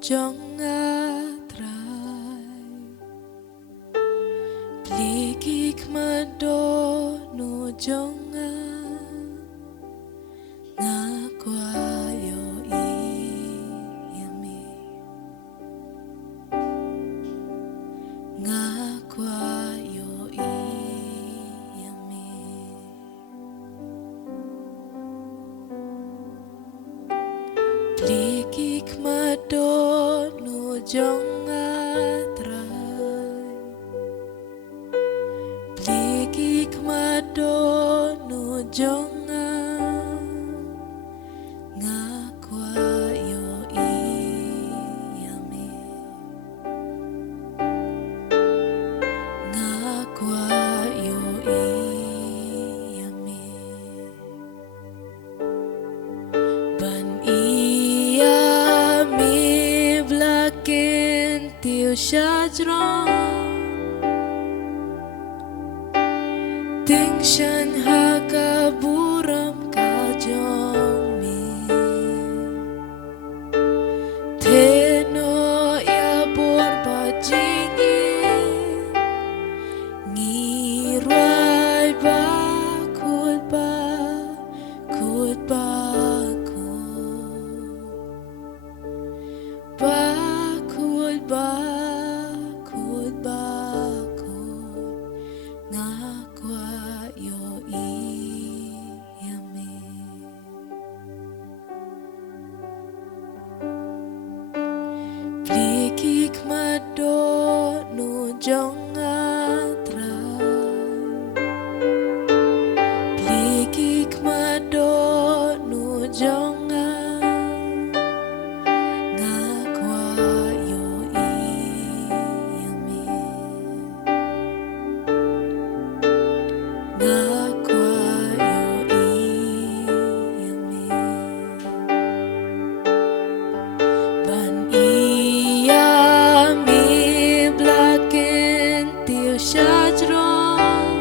jong atrai plikik mado no jong nga kwayo iyami nga kwayo iyami plikik mado no jong atrai plikik mado no jong nga kwayo iyami nga kwayo iyami ban iyami blaken tiu shajron ting shan hakaburam kajong mi teno ya bor bajingi ngirwai ba kud ba kud ba kud ba kud ba nga kwayo iyami plikik mado no jong atrai plikik mado no jong nga kwayo iyami nga kwayo iyami ban iyami blaken tiu shajron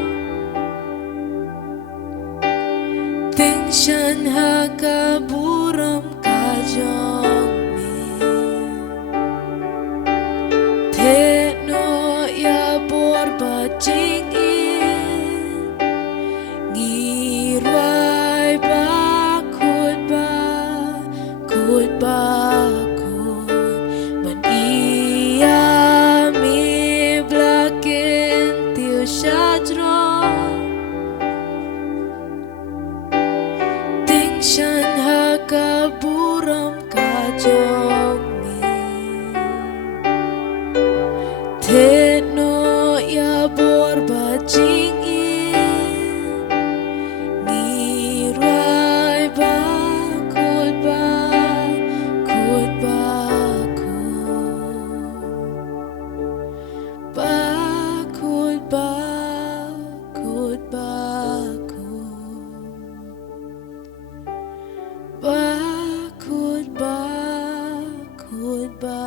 ting shan hakaburam kajong mi teno ya bor bajing ngirwai ba kud ba kud ba kud ban iyami blaken tiu shajron ting shan hakaburam kajong mi teno ya bor bajing ngirwai ba kud ba kud ba kud ba kud ba kud ba kud ba